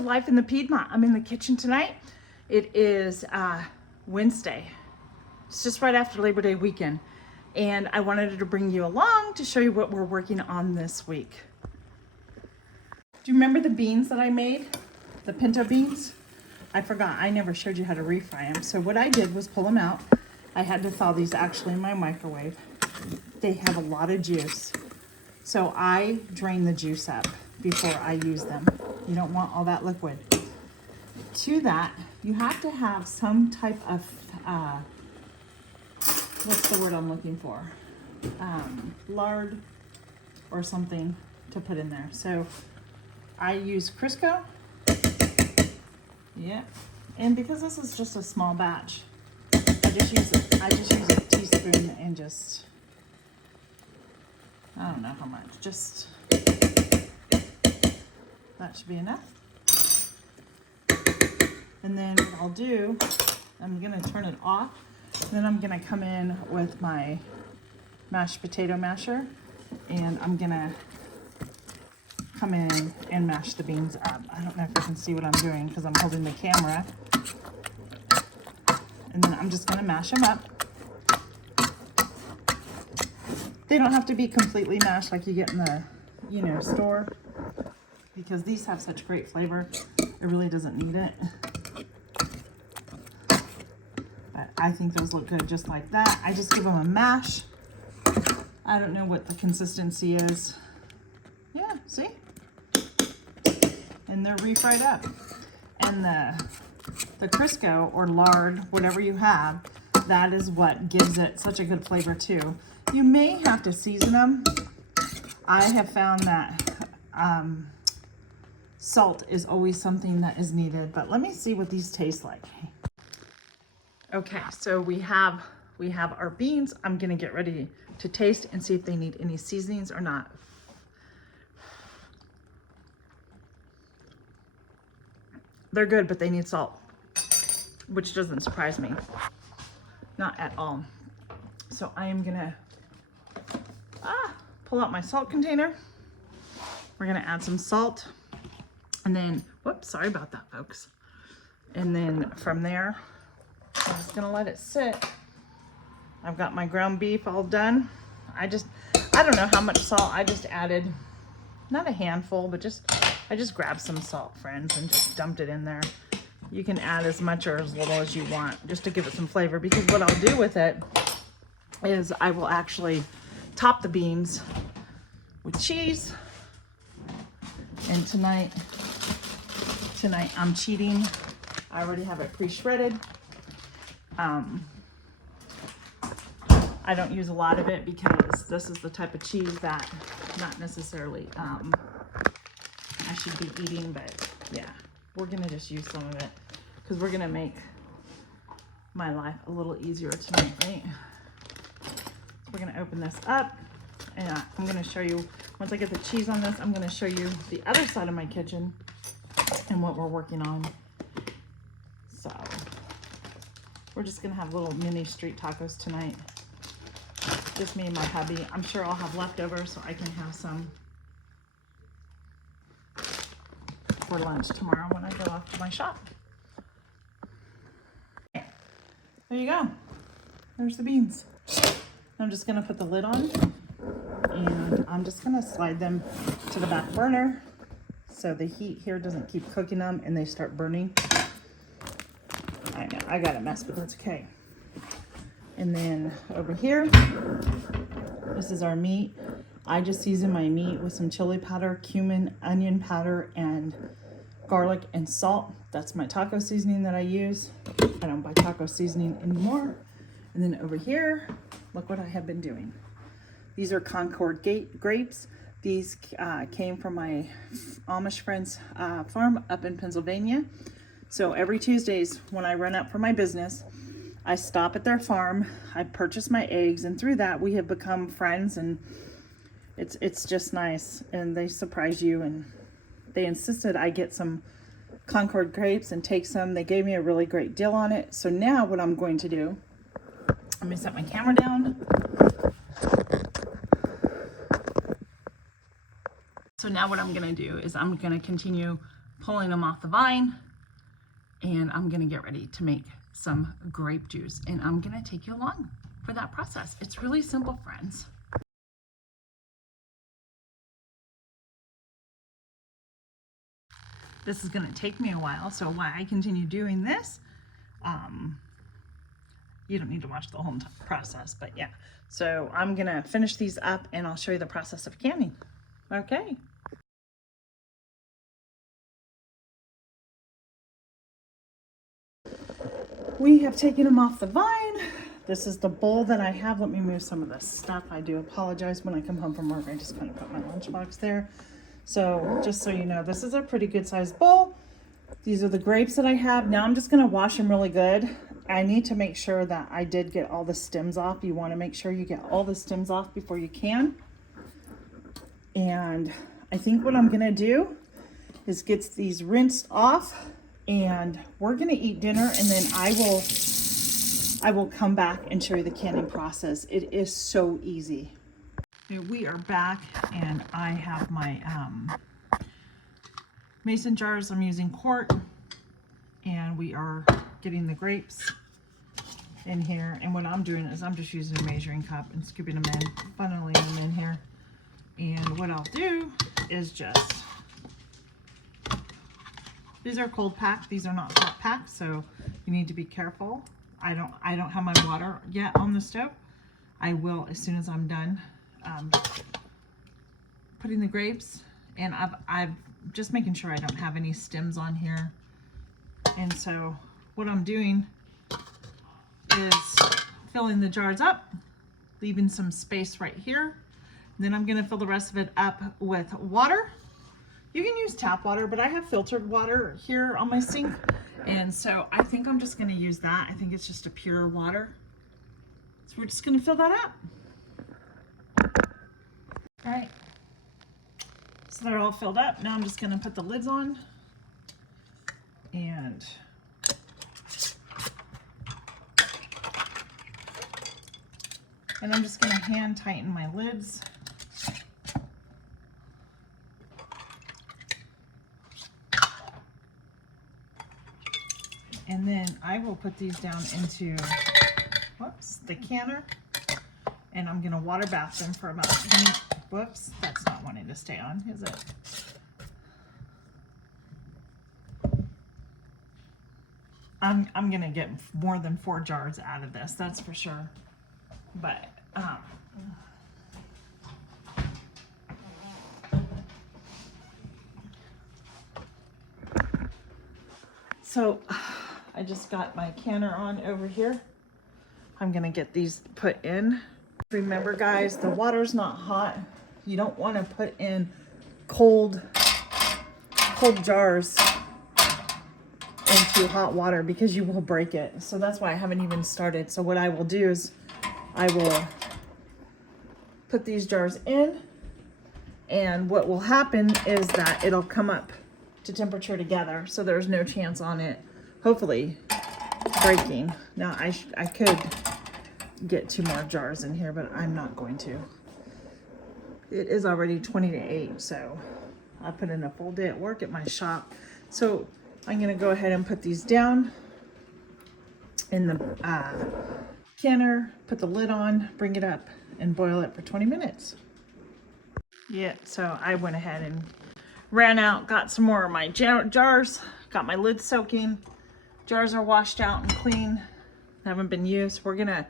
to Life in the Piedmont. I'm in the kitchen tonight. It is Wednesday. It's just right after Labor Day weekend. And I wanted to bring you along to show you what we're working on this week. Do you remember the beans that I made? The pinto beans? I forgot, I never showed you how to refry them. So what I did was pull them out. I had to thaw these actually in my microwave. They have a lot of juice. So I drain the juice up before I use them. You don't want all that liquid. To that, you have to have some type of, what's the word I'm looking for? Lard or something to put in there. So I use Crisco. Yeah. And because this is just a small batch, I just use a teaspoon and just, I don't know how much, just, that should be enough. And then what I'll do, I'm gonna turn it off. Then I'm gonna come in with my mashed potato masher, and I'm gonna come in and mash the beans up. I don't know if you can see what I'm doing because I'm holding the camera. And then I'm just gonna mash them up. They don't have to be completely mashed like you get in the, store, because these have such great flavor. It really doesn't need it. But I think those look good just like that. I just give them a mash. I don't know what the consistency is. Yeah, see? And they're refried up. And the Crisco or lard, whatever you have, that is what gives it such a good flavor too. You may have to season them. I have found that salt is always something that is needed, but let me see what these taste like. Okay, so we have our beans. I'm gonna get ready to taste and see if they need any seasonings or not. They're good, but they need salt, which doesn't surprise me. Not at all. So I am gonna pull out my salt container. We're gonna add some salt. And then, whoops, sorry about that, folks. And then from there, I'm just gonna let it sit. I've got my ground beef all done. I don't know how much salt. I just added, not a handful, but I just grabbed some salt, friends, and just dumped it in there. You can add as much or as little as you want, just to give it some flavor, because what I'll do with it is I will actually top the beans with cheese. And tonight I'm cheating. I already have it pre-shredded. I don't use a lot of it because this is the type of cheese that not necessarily I should be eating, but yeah, we're gonna just use some of it because we're gonna make my life a little easier tonight, right? So we're gonna open this up, and I'm gonna show you, once I get the cheese on this, I'm gonna show you the other side of my kitchen and what we're working on. So we're just gonna have little mini street tacos tonight. Just me and my hubby. I'm sure I'll have leftovers so I can have some for lunch tomorrow when I go off to my shop. There you go. There's the beans. I'm just gonna put the lid on, and I'm just gonna slide them to the back burner so the heat here doesn't keep cooking them and they start burning. I know, I got a mess, but that's okay. And then over here, this is our meat. I just season my meat with some chili powder, cumin, onion powder, and garlic and salt. That's my taco seasoning that I use. I don't buy taco seasoning anymore. And then over here, look what I have been doing. These are Concord grapes. These came from my Amish friend's farm up in Pennsylvania. So every Tuesdays when I run up for my business, I stop at their farm, I purchase my eggs, and through that we have become friends, and it's just nice. And they surprise you, and they insisted I get some Concord grapes and take some. They gave me a really great deal on it. So now what I'm going to do, let me set my camera down. So now what I'm gonna do is I'm gonna continue pulling them off the vine, and I'm gonna get ready to make some grape juice, and I'm gonna take you along for that process. It's really simple, friends. This is gonna take me a while, so while I continue doing this, you don't need to watch the whole process, but yeah. So I'm gonna finish these up and I'll show you the process of canning. Okay. We have taken them off the vine. This is the bowl that I have. Let me move some of this stuff. I do apologize. When I come home from work, I just kind of put my lunchbox there. So just so you know, this is a pretty good sized bowl. These are the grapes that I have. Now I'm just gonna wash them really good. I need to make sure that I did get all the stems off. You wanna make sure you get all the stems off before you can. And I think what I'm gonna do is get these rinsed off, and we're gonna eat dinner, and then I will come back and show you the canning process. It is so easy. Okay, we are back, and I have my mason jars. I'm using quart, and we are getting the grapes in here. And what I'm doing is I'm just using a measuring cup and scooping them in, funneling them in here. And what I'll do is just, these are cold packed, these are not hot packed, so you need to be careful. I don't have my water yet on the stove. I will as soon as I'm done putting the grapes, and I've just making sure I don't have any stems on here. And so what I'm doing is filling the jars up, leaving some space right here. Then I'm gonna fill the rest of it up with water. You can use tap water, but I have filtered water here on my sink. And so I think I'm just gonna use that. I think it's just a pure water. So we're just gonna fill that up. All right, so they're all filled up. Now I'm just gonna put the lids on, and I'm just gonna hand tighten my lids. And then I will put these down into, the canner, and I'm gonna water bath them for about 20, whoops, that's not wanting to stay on, is it? I'm gonna get more than 4 jars out of this, that's for sure. But, so I just got my canner on over here. I'm gonna get these put in. Remember guys, the water's not hot. You don't wanna put in cold jars into hot water because you will break it. So that's why I haven't even started. So what I will do is I will put these jars in, and what will happen is that it'll come up to temperature together. So there's no chance on it, hopefully, breaking. Now I could get 2 more jars in here, but I'm not going to. It is already 20 to 8, so I put in a full day at work at my shop. So I'm gonna go ahead and put these down in the canner, put the lid on, bring it up, and boil it for 20 minutes. Yeah, so I went ahead and ran out, got some more of my jars, got my lid soaking. Jars are washed out and clean, haven't been used. We're gonna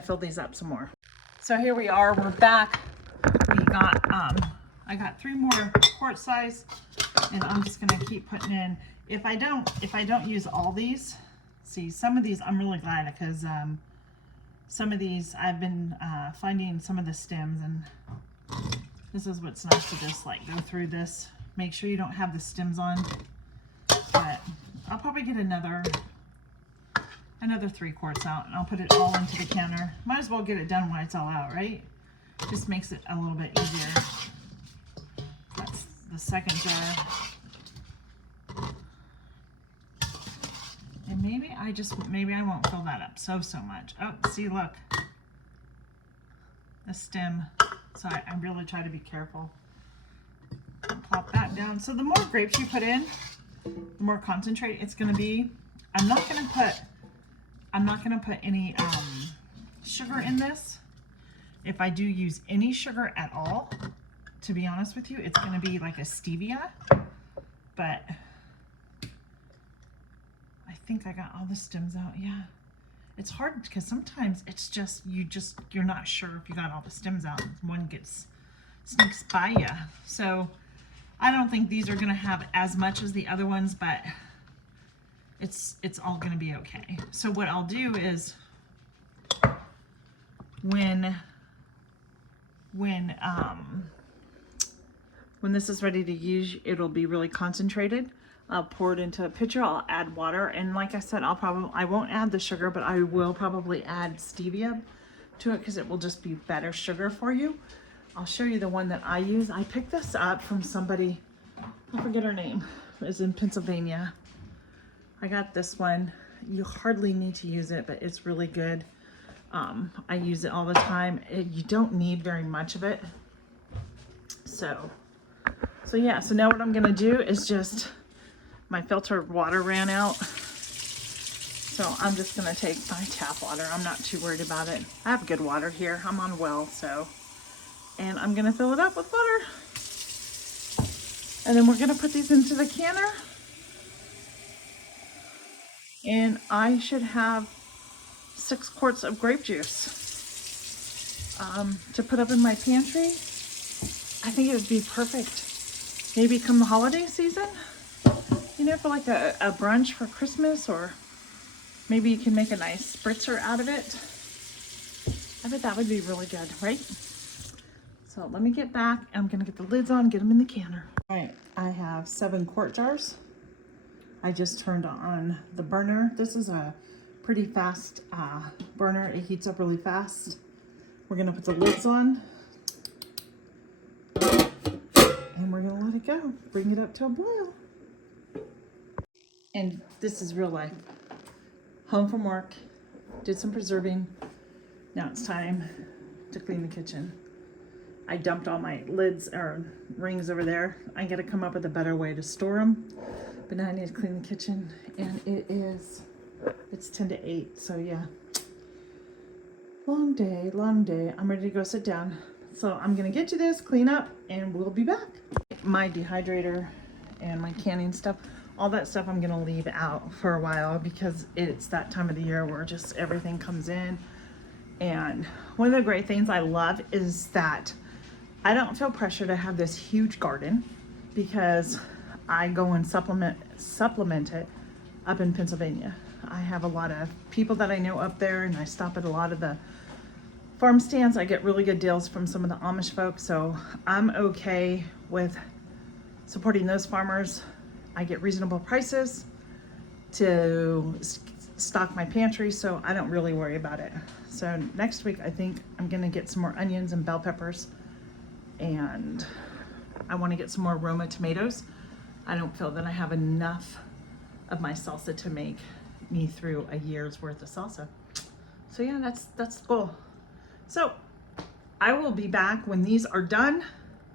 fill these up some more. So here we are, we're back. We got, I got 3 more quart size, and I'm just gonna keep putting in. If I don't use all these, see, some of these I'm really glad, because some of these I've been finding some of the stems, and this is what's nice to just like go through this. Make sure you don't have the stems on, but I'll probably get another 3 quarts out, and I'll put it all into the canner. Might as well get it done when it's all out, right? Just makes it a little bit easier. That's the second jar. And maybe I won't fill that up so much. Oh, see, look. The stem. So I really try to be careful. Plop that down. So the more grapes you put in, the more concentrated it's gonna be. I'm not gonna put any sugar in this. If I do use any sugar at all, to be honest with you, it's gonna be like a stevia, but I think I got all the stems out. Yeah, it's hard because sometimes it's just you're not sure if you got all the stems out. One sneaks by you. So I don't think these are gonna have as much as the other ones, but it's all gonna be okay. So what I'll do is when this is ready to use, it'll be really concentrated. I'll pour it into a pitcher. I'll add water, and like I said, I won't add the sugar, but I will probably add stevia to it because it will just be better sugar for you. I'll show you the one that I use. I picked this up from somebody, I forget her name, it's in Pennsylvania. I got this one. You hardly need to use it, but it's really good. I use it all the time. You don't need very much of it. So yeah, so now what I'm gonna do is just, my filtered water ran out. So I'm just gonna take my tap water. I'm not too worried about it. I have good water here. I'm on well, so. And I'm gonna fill it up with water. And then we're gonna put these into the canner. And I should have 6 quarts of grape juice to put up in my pantry. I think it would be perfect. Maybe come the holiday season, you know, for like a brunch for Christmas, or maybe you can make a nice spritzer out of it. I bet that would be really good, right? So let me get back. I'm gonna get the lids on, get them in the canner. All right, I have 7 quart jars. I just turned on the burner. This is a pretty fast burner. It heats up really fast. We're gonna put the lids on and we're gonna let it go. Bring it up to a boil. And this is real life. Home from work, did some preserving. Now it's time to clean the kitchen. I dumped all my lids or rings over there. I gotta come up with a better way to store them. But now I need to clean the kitchen, and it's 10 to 8, so yeah. Long day, long day. I'm ready to go sit down. So I'm gonna get to this, clean up, and we'll be back. My dehydrator and my canning stuff, all that stuff I'm gonna leave out for a while because it's that time of the year where just everything comes in. And one of the great things I love is that I don't feel pressure to have this huge garden because I go and supplement it up in Pennsylvania. I have a lot of people that I know up there, and I stop at a lot of the farm stands. I get really good deals from some of the Amish folks, so I'm okay with supporting those farmers. I get reasonable prices to stock my pantry, so I don't really worry about it. So next week I think I'm gonna get some more onions and bell peppers, and I want to get some more Roma tomatoes. I don't feel that I have enough of my salsa to make me through a year's worth of salsa. So yeah, that's the goal. So I will be back when these are done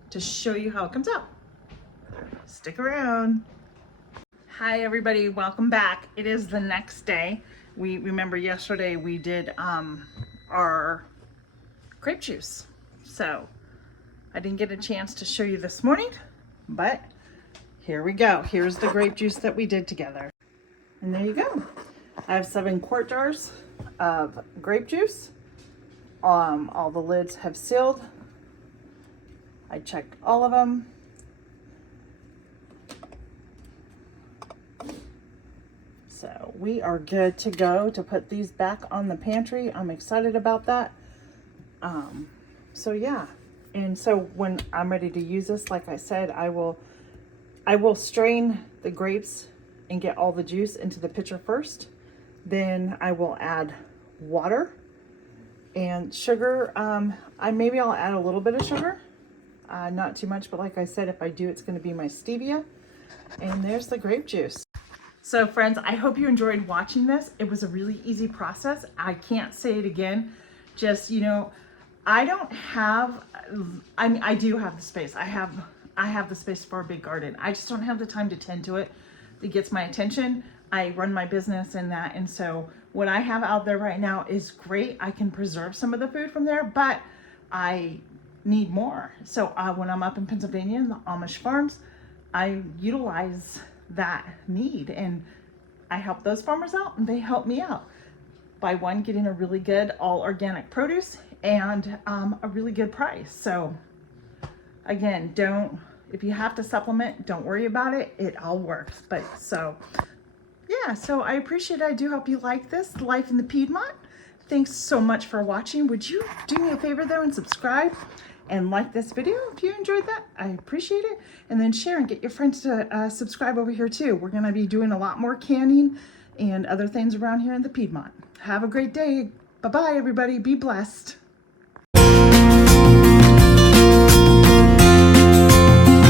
to show you how it comes out. Stick around. Hi everybody, welcome back. It is the next day. We remember yesterday we did our grape juice. So I didn't get a chance to show you this morning, but here we go. Here's the grape juice that we did together. And there you go. I have 7 quart jars of grape juice. All the lids have sealed. I checked all of them. So we are good to go to put these back on the pantry. I'm excited about that. So yeah. And so when I'm ready to use this, like I said, I will strain the grapes and get all the juice into the pitcher first. Then I will add water and sugar. Maybe I'll add a little bit of sugar, not too much, but like I said, if I do, it's going to be my stevia. And there's the grape juice. So friends, I hope you enjoyed watching this. It was a really easy process. I can't say it again. Just, you know, I don't have, I do have the space. I have the space for a big garden. I just don't have the time to tend to it it gets my attention. I run my business and that, and so what I have out there right now is great. I can preserve some of the food from there, but I need more. So when I'm up in Pennsylvania in the Amish farms, I utilize that need and I help those farmers out and they help me out by one, getting a really good all organic produce and a really good price. So again, if you have to supplement, don't worry about it. It all works. But so yeah, so I appreciate it. I do hope you like this, Life in the Piedmont. Thanks so much for watching. Would you do me a favor though and subscribe and like this video if you enjoyed that? I appreciate it. And then share and get your friends to subscribe over here too. We're gonna be doing a lot more canning and other things around here in the Piedmont. Have a great day. Bye-bye everybody, be blessed.